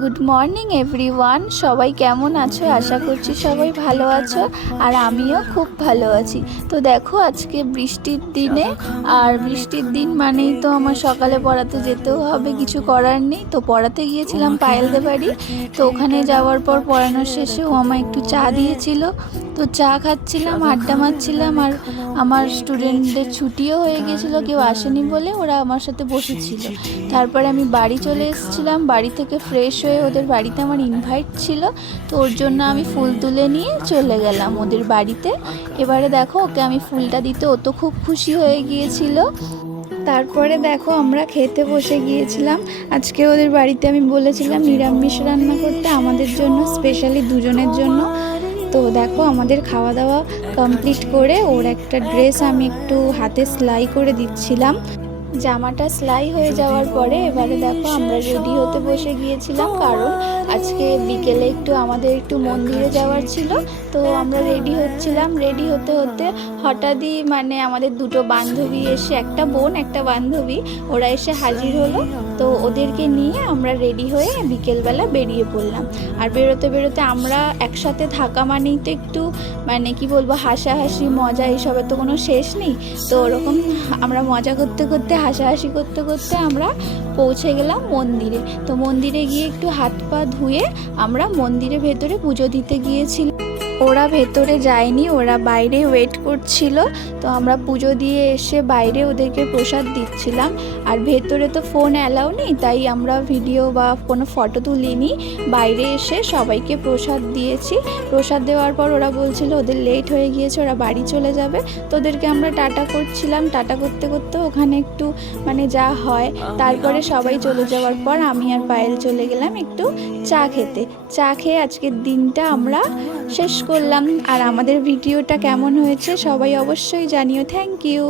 Good morning everyone, সবাই কেমন আছো? আশা করছি সবাই ভালো আছো, আর আমিও খুব ভালো আছি। তো দেখো, আজকে বৃষ্টির দিনে, আর বৃষ্টির দিন মানেই তো আমার সকালে পড়াতে যেতেও হবে, কিছু করার নেই। তো পড়াতে গিয়েছিলাম পায়েলদের বাড়ি। তো ওখানে যাওয়ার পর পড়ানোর শেষে ও আমায় একটু চা দিয়েছিল। তো চা খাচ্ছিলাম, আড্ডা মারছিলাম, আর আমার স্টুডেন্টদের ছুটিও হয়ে গিয়েছিলো, কেউ আসেনি বলে ওরা আমার সাথে বসেছিল। তারপরে আমি বাড়ি চলে এসেছিলাম, বাড়ি থেকে ফ্রেশ হয়ে ওদের বাড়িতে আমার ইনভাইট ছিল, তো ওর জন্য আমি ফুল তুলে নিয়ে চলে গেলাম ওদের বাড়িতে। এবারে দেখো, ওকে আমি ফুলটা দিতে ও তো খুব খুশি হয়ে গিয়েছিল। তারপরে দেখো, আমরা খেতে বসে গিয়েছিলাম। আজকে ওদের বাড়িতে আমি বলেছিলাম নিরামিষ রান্না করতে আমাদের জন্য, স্পেশালি দুজনের জন্য। তো দেখো, আমাদের খাওয়া দাওয়া কমপ্লিট করে ওর একটা ড্রেস আমি একটু হাতে সেলাই করে দিচ্ছিলাম। জামাটা সেলাই হয়ে যাওয়ার পরে এবারে দেখো আমরা রেডি হতে বসে গিয়েছিলাম, কারণ আজকে বিকেলে আমাদের একটু মন্দিরে যাওয়ার ছিল। তো আমরা রেডি হচ্ছিলাম, রেডি হতে হতে হঠাৎই আমাদের দুটো বান্ধবী এসে, একটা বোন একটা বান্ধবী, ওরা এসে হাজির হলো। তো ওদেরকে নিয়ে আমরা রেডি হয়ে বিকেলবেলা বেরিয়ে পড়লাম। আর বেরোতে বেরোতে আমরা একসাথে থাকা মানেই তো একটু কি বলবো, হাসাহাসি মজা এসবের তো কোনো শেষ নেই। তো ওরকম আমরা মজা করতে করতে, হাসাহাসি করতে করতে আমরা পৌঁছে গেলাম মন্দিরে। তো মন্দিরে গিয়ে একটু হাত পা ধুয়ে আমরা মন্দিরের ভেতরে পুজো দিতে গিয়েছিলাম। ওরা ভেতরে যায়নি, ওরা বাইরে ওয়েট করছিল। তো আমরা পুজো দিয়ে এসে বাইরে ওদেরকে প্রসাদ দিচ্ছিলাম। আর ভেতরে তো ফোন অ্যালাউ নেই, তাই আমরা ভিডিও বা কোনো ফটো তুলিনি, বাইরে এসে সবাইকে প্রসাদ দিয়েছি। প্রসাদ দেওয়ার পর ওরা বলছিল ওদের লেট হয়ে গিয়েছে, ওরা বাড়ি চলে যাবে। তো ওদেরকে আমরা টাটা করছিলাম, টাটা করতে করতে ওখানে একটু যা হয়। তারপরে সবাই চলে যাওয়ার পর আমি আর পায়েল চলে গেলাম একটু চা খেতে। চা খেয়ে আজকের দিনটা আমরা শেষ করলাম। আর আমাদের ভিডিওটা কেমন হয়েছে সবাই অবশ্যই জানিও। Thank you.